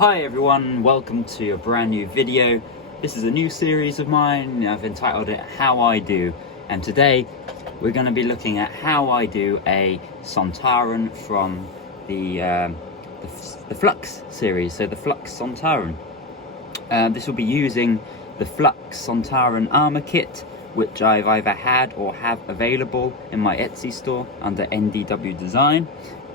Hi everyone, welcome to a brand new video. This is a new series of mine. I've entitled it How I Do, and today we're going to be looking at how I do a Sontaran from the Flux series, so the Flux Sontaran. This will be using the Flux Sontaran armor kit, which I've either had or have available in my Etsy store under NDW Design,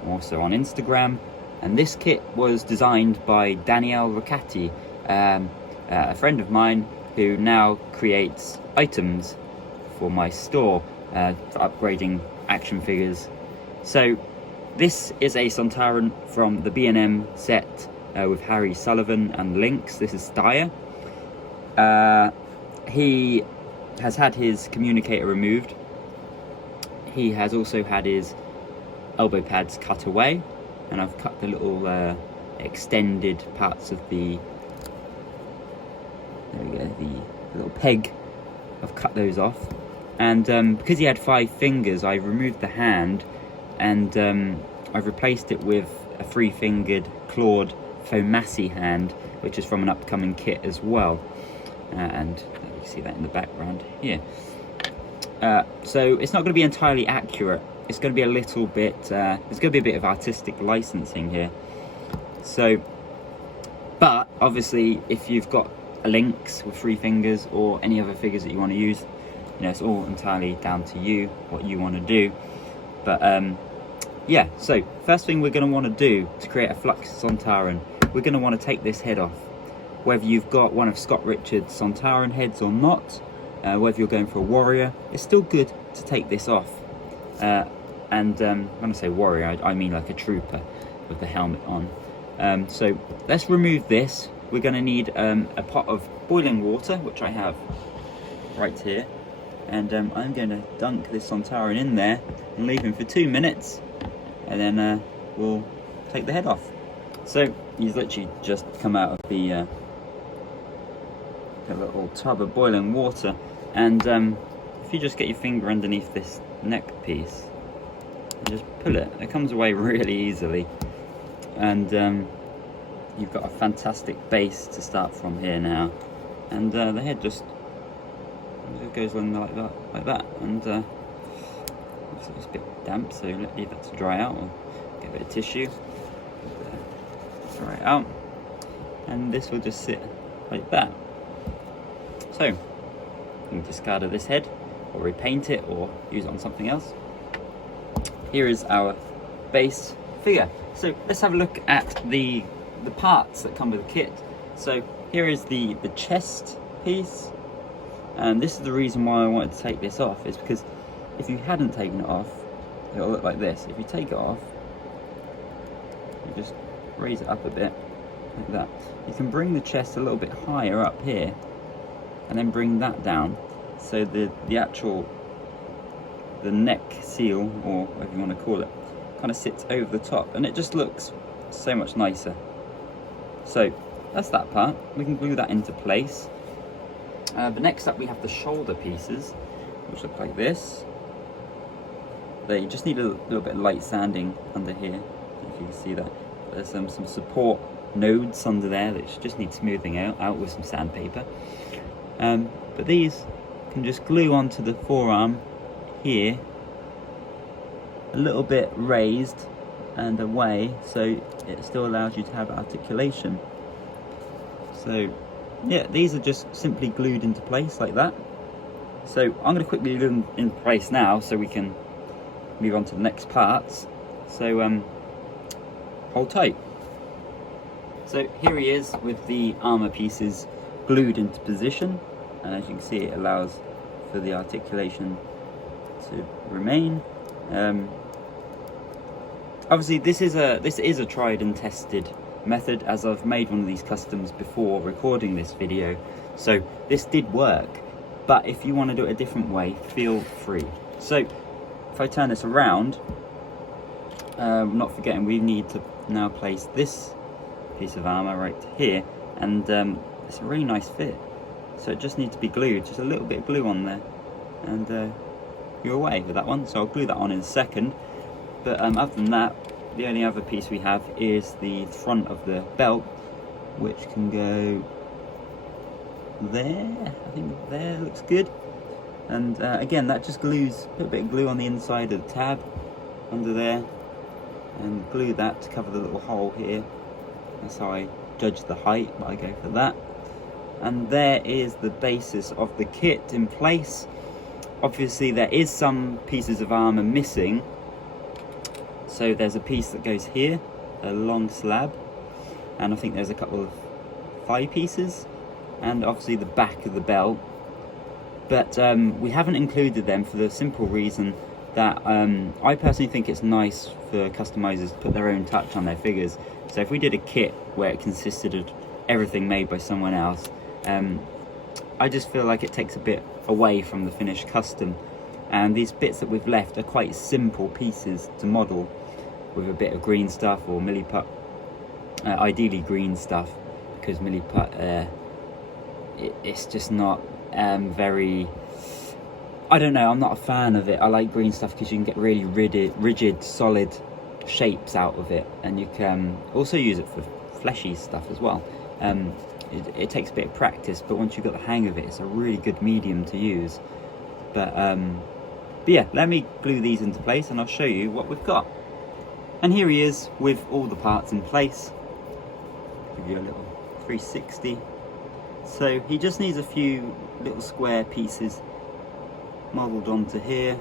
also on Instagram. And this kit was designed by Danielle Ricatti, a friend of mine who now creates items for my store for upgrading action figures. So this is a Sontaran from the B&M set with Harry Sullivan and Lynx. This is Dyer. He has had his communicator removed. He has also had his elbow pads cut away, and I've cut the little extended parts of the, there we go, the little peg. I've cut those off, and because he had 5 fingers, I removed the hand, and I've replaced it with a 3-fingered clawed Fomassi hand, which is from an upcoming kit as well, and you can see that in the background here. So it's not going to be entirely accurate. It's going to be a little bit, there's going to be a bit of artistic licensing here. So, but obviously if you've got a Lynx with 3 fingers or any other figures that you want to use, you know, it's all entirely down to you, what you want to do. But yeah, so first thing we're going to want to do to create a Flux Sontaran, we're going to want to take this head off. Whether you've got one of Scott Richards' Sontaran heads or not, whether you're going for a warrior, it's still good to take this off. And when I say warrior, I mean like a trooper with the helmet on. So let's remove this. We're going to need a pot of boiling water, which I have right here, and I'm going to dunk this Sontaran in there and leave him for 2 minutes, and then we'll take the head off. So he's literally just come out of the little tub of boiling water, and if you just get your finger underneath this neck piece and just pull it, it comes away really easily, and you've got a fantastic base to start from here now, and the head just goes along like that, and it's a bit damp, so leave that to dry out, or get a bit of tissue, dry it out, and this will just sit like that. So you can discard of this head, or repaint it, or use it on something else. Here is our base figure. So let's have a look at the parts that come with the kit. So here is the chest piece, and this is the reason why I wanted to take this off, is because if you hadn't taken it off, it'll look like this. If you take it off, you just raise it up a bit like that. You can bring the chest a little bit higher up here, and then bring that down, so the neck seal, or whatever you want to call it, kind of sits over the top, and it just looks so much nicer. So that's that part. We can glue that into place. But next up we have the shoulder pieces, which look like this. They just need a little bit of light sanding under here, if you can see that. There's some support nodes under there that just need smoothing out with some sandpaper. But these can just glue onto the forearm here, a little bit raised and away, so it still allows you to have articulation. So yeah, these are just simply glued into place like that. So I'm going to quickly glue them in place now, so we can move on to the next parts. So hold tight. So here he is with the armor pieces glued into position, and as you can see, it allows for the articulation to remain. Obviously this is a tried and tested method, as I've made one of these customs before recording this video, so this did work. But if you want to do it a different way, feel free. So if I turn this around, not forgetting we need to now place this piece of armor right here, and it's a really nice fit. So it just needs to be glued, just a little bit of glue on there, and you're away with that one. So I'll glue that on in a second. But other than that, the only other piece we have is the front of the belt, which can go there. I think there looks good. And again, that just glues, put a bit of glue on the inside of the tab under there, and glue that to cover the little hole here. That's how I judge the height, but I go for that. And there is the basis of the kit in place. Obviously there is some pieces of armour missing. So there's a piece that goes here, a long slab, and I think there's a couple of thigh pieces, and obviously the back of the belt. But we haven't included them for the simple reason that I personally think it's nice for customizers to put their own touch on their figures. So if we did a kit where it consisted of everything made by someone else, I just feel like it takes a bit away from the finished custom. And these bits that we've left are quite simple pieces to model, with a bit of green stuff or milliput, ideally green stuff, because milliput, it's just not very, I don't know, I'm not a fan of it. I like green stuff because you can get really rigid, solid shapes out of it, and you can also use it for fleshy stuff as well. It takes a bit of practice, but once you've got the hang of it, it's a really good medium to use. But yeah, let me glue these into place and I'll show you what we've got. And here he is with all the parts in place. Give you a little 360. So he just needs a few little square pieces modelled onto here.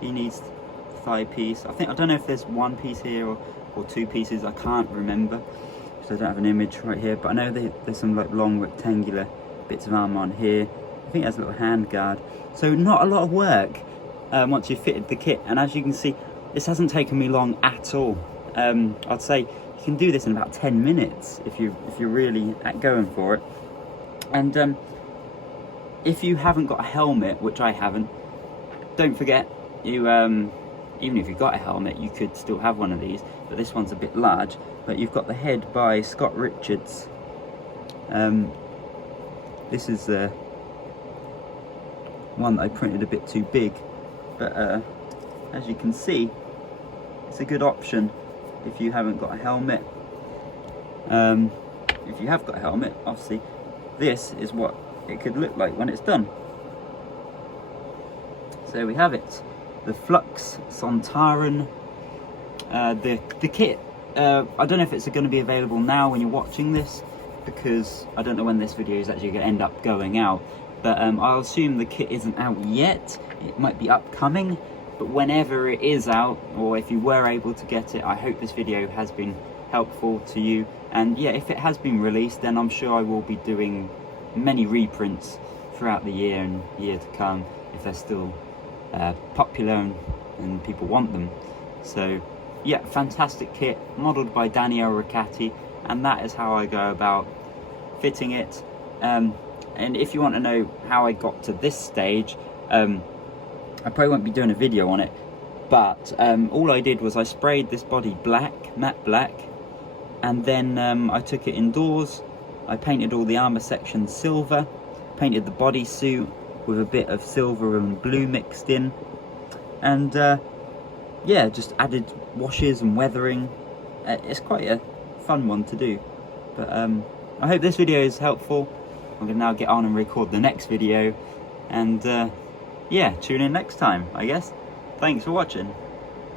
He needs the thigh piece. I don't know if there's one piece here or two pieces. I can't remember, so I don't have an image right here. But I know there's some like long rectangular bits of armour on here. I think there's a little hand guard. So not a lot of work once you've fitted the kit. And as you can see, this hasn't taken me long at all. I'd say you can do this in about 10 minutes if you're really going for it. And if you haven't got a helmet, which I haven't, don't forget, you even if you've got a helmet, you could still have one of these, but this one's a bit large. But you've got the head by Scott Richards. This is the one that I printed a bit too big, but as you can see, it's a good option if you haven't got a helmet. If you have got a helmet, obviously this is what it could look like when it's done. So we have it, the Flux Sontaran, the kit. I don't know if it's going to be available now when you're watching this, because I don't know when this video is actually going to end up going out. But I'll assume the kit isn't out yet. It might be upcoming, but whenever it is out, or if you were able to get it, I hope this video has been helpful to you. And yeah, if it has been released, then I'm sure I will be doing many reprints throughout the year and year to come, if they're still popular and people want them. So yeah, fantastic kit, modelled by Danielle Riccati, and that is how I go about fitting it. And if you want to know how I got to this stage, I probably won't be doing a video on it, but all I did was I sprayed this body black, matte black, and then I took it indoors. I painted all the armour sections silver, painted the bodysuit with a bit of silver and blue mixed in, and yeah, just added washes and weathering. It's quite a fun one to do. But I hope this video is helpful. I'm going to now get on and record the next video, and yeah, tune in next time, I guess. Thanks for watching.